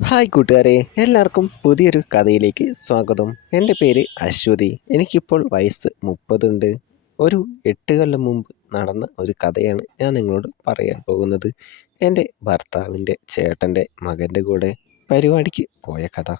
Hi കൂട്ടുകാരെ, എല്ലാവർക്കും പുതിയൊരു കഥയിലേക്ക് സ്വാഗതം. എൻ്റെ പേര് അശ്വതി. എനിക്കിപ്പോൾ വയസ്സ് 30 ഉണ്ട്. ഒരു 8 കൊല്ലം മുമ്പ് നടന്ന ഒരു കഥയാണ് ഞാൻ നിങ്ങളോട് പറയാൻ പോകുന്നത്. എൻ്റെ ഭർത്താവിൻ്റെ ചേട്ടൻ്റെ മകൻ്റെ കൂടെ പരിപാടിക്ക് പോയ കഥ.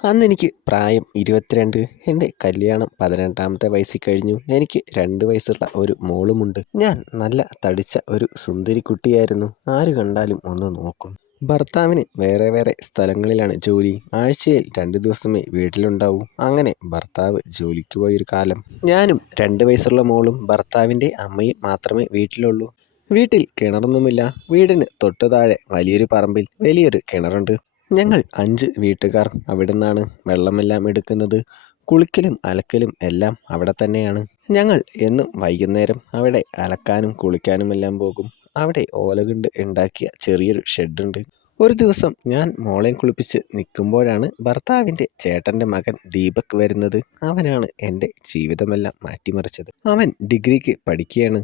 അന്നെനിക്ക് പ്രായം 22. എൻ്റെ കല്യാണം 18ാമത്തെ വയസ്സിൽ കഴിഞ്ഞു. എനിക്ക് 2 വയസ്സുള്ള ഒരു മോളുമുണ്ട്. ഞാൻ നല്ല തടിച്ച ഒരു സുന്ദരി കുട്ടിയായിരുന്നു. ആര് കണ്ടാലും ഒന്ന് നോക്കും. ഭർത്താവിന് വേറെ വേറെ സ്ഥലങ്ങളിലാണ് ജോലി. ആഴ്ചയിൽ 2 ദിവസമേ വീട്ടിലുണ്ടാവൂ. അങ്ങനെ ഭർത്താവ് ജോലിക്ക് പോയൊരു കാലം ഞാനും 2 വയസ്സുള്ള മോളും ഭർത്താവിൻ്റെ അമ്മയും മാത്രമേ വീട്ടിലുള്ളൂ. വീട്ടിൽ കിണറൊന്നുമില്ല. വീടിന് തൊട്ടു താഴെ വലിയൊരു പറമ്പിൽ വലിയൊരു കിണറുണ്ട്. ഞങ്ങൾ 5 വീട്ടുകാർ അവിടുന്നാണ് വെള്ളമെല്ലാം എടുക്കുന്നത്. കുളിക്കലും അലക്കലും എല്ലാം അവിടെ തന്നെയാണ്. ഞങ്ങൾ എന്നും വൈകുന്നേരം അവിടെ അലക്കാനും കുളിക്കാനുമെല്ലാം പോകും. അവിടെ ഓലകൊണ്ട് ഉണ്ടാക്കിയ ചെറിയൊരു ഷെഡുണ്ട്. ഒരു ദിവസം ഞാൻ മോളെ കുളിപ്പിച്ച് നിൽക്കുമ്പോഴാണ് ഭർത്താവിൻ്റെ ചേട്ടൻ്റെ മകൻ ദീപക് വരുന്നത്. അവനാണ് എൻ്റെ ജീവിതമെല്ലാം മാറ്റിമറിച്ചത്. അവൻ ഡിഗ്രിക്ക് പഠിക്കുകയാണ്.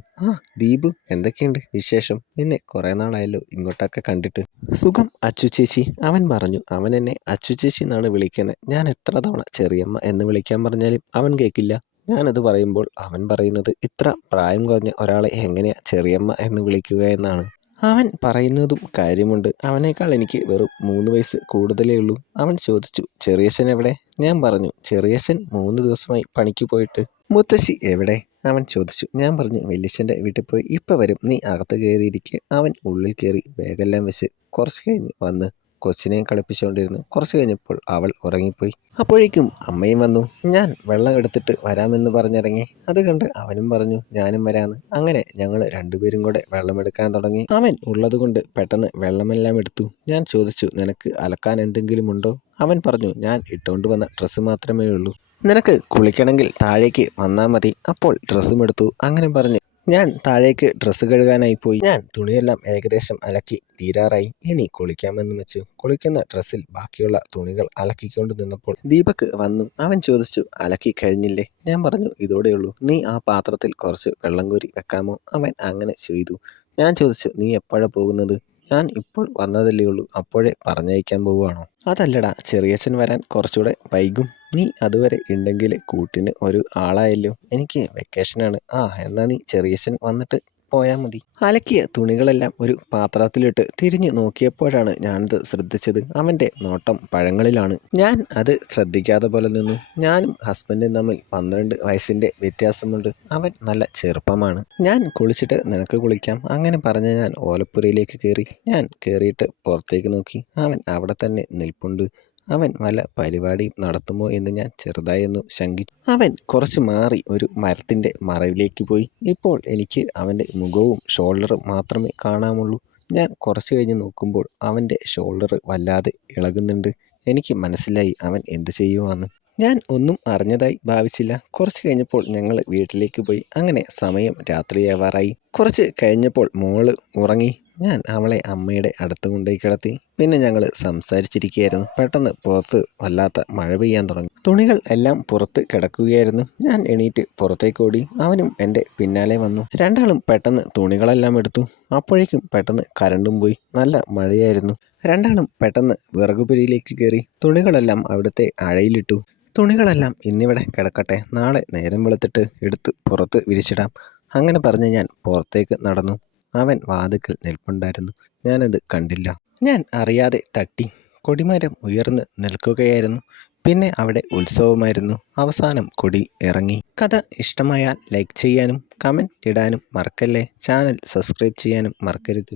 ദീപു, എന്തൊക്കെയുണ്ട് വിശേഷം? നിന്നെ കുറേ നാളായല്ലോ ഇങ്ങോട്ടൊക്കെ കണ്ടിട്ട്. സുഖം അച്ചു ചേച്ചി, അവൻ പറഞ്ഞു. അവൻ എന്നെ അച്ചു ചേച്ചി എന്നാണ് വിളിക്കുന്നത്. ഞാൻ എത്ര തവണ ചെറിയമ്മ എന്ന് വിളിക്കാൻ പറഞ്ഞാലും അവൻ കേൾക്കില്ല. ഞാനത് പറയുമ്പോൾ അവൻ പറയുന്നത്, ഇത്ര പ്രായം കുറഞ്ഞ ഒരാളെ എങ്ങനെയാ ചെറിയമ്മ എന്ന് വിളിക്കുക എന്നാണ്. അവൻ പറയുന്നതും കാര്യമുണ്ട്. അവനേക്കാൾ എനിക്ക് വെറും 3 വയസ്സ് കൂടുതലേ ഉള്ളൂ. അവൻ ചോദിച്ചു, ചെറിയച്ഛൻ എവിടെ? ഞാൻ പറഞ്ഞു, ചെറിയച്ഛൻ 3 ദിവസമായി പണിക്ക് പോയിട്ട്. മുത്തശ്ശി എവിടെ? അവൻ ചോദിച്ചു. ഞാൻ പറഞ്ഞു, വല്യച്ഛൻ്റെ വീട്ടിൽ പോയി, ഇപ്പം വരും, നീ അകത്ത് കയറിയിരിക്കുക. അവൻ ഉള്ളിൽ കയറി ബാഗെല്ലാം വെച്ച് കുറച്ച് കഴിഞ്ഞ് വന്ന് കൊച്ചിനെ കളിപ്പിച്ചുകൊണ്ടിരുന്നു. കുറച്ച് കഴിഞ്ഞപ്പോൾ അവൾ ഉറങ്ങിപ്പോയി. അപ്പോഴേക്കും അമ്മയും വന്നു. ഞാൻ വെള്ളം എടുത്തിട്ട് വരാമെന്ന് പറഞ്ഞിറങ്ങി. അത് കണ്ട് അവനും പറഞ്ഞു ഞാനും വരാമെന്ന്. അങ്ങനെ ഞങ്ങൾ 2 പേരും കൂടെ വെള്ളമെടുക്കാൻ തുടങ്ങി. അവൻ ഉള്ളത് കൊണ്ട് പെട്ടെന്ന് വെള്ളമെല്ലാം എടുത്തു. ഞാൻ ചോദിച്ചു, നിനക്ക് അലക്കാൻ എന്തെങ്കിലും ഉണ്ടോ? അവൻ പറഞ്ഞു, ഞാൻ ഇട്ടുകൊണ്ട് വന്ന ഡ്രസ്സ് മാത്രമേ ഉള്ളൂ. നിനക്ക് കുളിക്കണമെങ്കിൽ താഴേക്ക് വന്നാൽ മതി. അപ്പോൾ ഡ്രസ്സും എടുത്തു. അങ്ങനെ പറഞ്ഞ് ഞാൻ താഴേക്ക് ഡ്രസ്സ് കഴുകാനായി പോയി. ഞാൻ തുണിയെല്ലാം ഏകദേശം അലക്കി തീരാറായി. ഇനി കുളിക്കാമെന്ന് വെച്ചു കുളിക്കുന്ന ഡ്രസ്സിൽ ബാക്കിയുള്ള തുണികൾ അലക്കിക്കൊണ്ട് നിന്നപ്പോൾ ദീപക് വന്നു. അവൻ ചോദിച്ചു, അലക്കി കഴിഞ്ഞില്ലേ? ഞാൻ പറഞ്ഞു, ഇതോടെയുള്ളൂ. നീ ആ പാത്രത്തിൽ കുറച്ച് വെള്ളം കോരി വെക്കാമോ? അവൻ അങ്ങനെ ചെയ്തു. ഞാൻ ചോദിച്ചു, നീ എപ്പോഴാണ് പോകുന്നത്? ഞാൻ ഇപ്പോൾ വന്നതല്ലേ ഉള്ളൂ, അപ്പോഴേ പറഞ്ഞയക്കാൻ പോവുകയാണോ? അതല്ലടാ, ചെറിയച്ഛൻ വരാൻ കുറച്ചുകൂടെ വൈകും. നീ അതുവരെ ഉണ്ടെങ്കിൽ കൂട്ടിന് ഒരു ആളായല്ലോ. എനിക്ക് വെക്കേഷനാണ്. എന്നാൽ നീ ചെറിയച്ഛൻ വന്നിട്ട് പോയാൽ മതി. അലക്കിയ തുണികളെല്ലാം ഒരു പാത്രത്തിലിട്ട് തിരിഞ്ഞു നോക്കിയപ്പോഴാണ് ഞാനത് ശ്രദ്ധിച്ചത്. അവൻ്റെ നോട്ടം പഴങ്ങളിലാണ്. ഞാൻ അത് ശ്രദ്ധിക്കാതെ പോലെ നിന്നു. ഞാനും ഹസ്ബൻഡും തമ്മിൽ 12 വയസ്സിൻ്റെ വ്യത്യാസമുണ്ട്. അവൻ നല്ല ചെറുപ്പമാണ്. ഞാൻ കുളിച്ചിട്ട് നിനക്ക് കുളിക്കാം അങ്ങനെ പറഞ്ഞ് ഞാൻ ഓലപ്പുരയിലേക്ക് കയറി. ഞാൻ കയറിയിട്ട് പുറത്തേക്ക് നോക്കി. അവൻ അവിടെ തന്നെ നിൽപ്പുണ്ട്. അവൻ വല്ല പരിപാടിയും നടത്തുമോ എന്ന് ഞാൻ ചെറുതായി ഒന്ന് ശങ്കിച്ചു. അവൻ കുറച്ച് മാറി ഒരു മരത്തിൻ്റെ മറവിലേക്ക് പോയി. ഇപ്പോൾ എനിക്ക് അവൻ്റെ മുഖവും ഷോൾഡറും മാത്രമേ കാണാമുള്ളൂ. ഞാൻ കുറച്ച് കഴിഞ്ഞ് നോക്കുമ്പോൾ അവൻ്റെ ഷോൾഡർ വല്ലാതെ ഇളകുന്നുണ്ട്. എനിക്ക് മനസ്സിലായി അവൻ എന്ത് ചെയ്യുവാന്ന്. ഞാൻ ഒന്നും അറിഞ്ഞതായി ഭാവിച്ചില്ല. കുറച്ച് കഴിഞ്ഞപ്പോൾ ഞങ്ങൾ വീട്ടിലേക്ക് പോയി. അങ്ങനെ സമയം രാത്രിയാവാറായി. കുറച്ച് കഴിഞ്ഞപ്പോൾ മോള് ഉറങ്ങി. ഞാൻ അവളെ അമ്മയുടെ അടുത്ത് കൊണ്ടുപോയി കിടത്തി. പിന്നെ ഞങ്ങൾ സംസാരിച്ചിരിക്കുകയായിരുന്നു. പെട്ടെന്ന് പുറത്ത് വല്ലാത്ത മഴ പെയ്യാൻ തുടങ്ങി. തുണികൾ എല്ലാം പുറത്ത് കിടക്കുകയായിരുന്നു. ഞാൻ എണീറ്റ് പുറത്തേക്ക് ഓടി. അവനും എൻ്റെ പിന്നാലെ വന്നു. രണ്ടാളും പെട്ടെന്ന് തുണികളെല്ലാം എടുത്തു. അപ്പോഴേക്കും പെട്ടെന്ന് കരണ്ടും പോയി. നല്ല മഴയായിരുന്നു. രണ്ടാളും പെട്ടെന്ന് വിറകുപുരയിലേക്ക് കയറി. തുണികളെല്ലാം അവിടുത്തെ അഴയിലിട്ടു. തുണികളെല്ലാം ഇന്നിവിടെ കിടക്കട്ടെ, നാളെ നേരം വെളുത്തിട്ട് എടുത്ത് പുറത്ത് വിരിച്ചിടാം. അങ്ങനെ പറഞ്ഞ് ഞാൻ പുറത്തേക്ക് നടന്നു. അവൻ വാതിക്കൽ നിൽപ്പുണ്ടായിരുന്നു. ഞാനത് കണ്ടില്ല. ഞാൻ അറിയാതെ തട്ടി. കൊടിമരം ഉയർന്ന് നിൽക്കുകയായിരുന്നു. പിന്നെ അവിടെ ഉത്സവമായിരുന്നു. അവസാനം കൊടി ഇറങ്ങി. കഥ ഇഷ്ടമായാൽ ലൈക്ക് ചെയ്യാനും കമൻറ്റ് ഇടാനും മറക്കല്ലേ. ചാനൽ സബ്സ്ക്രൈബ് ചെയ്യാനും മറക്കരുത്.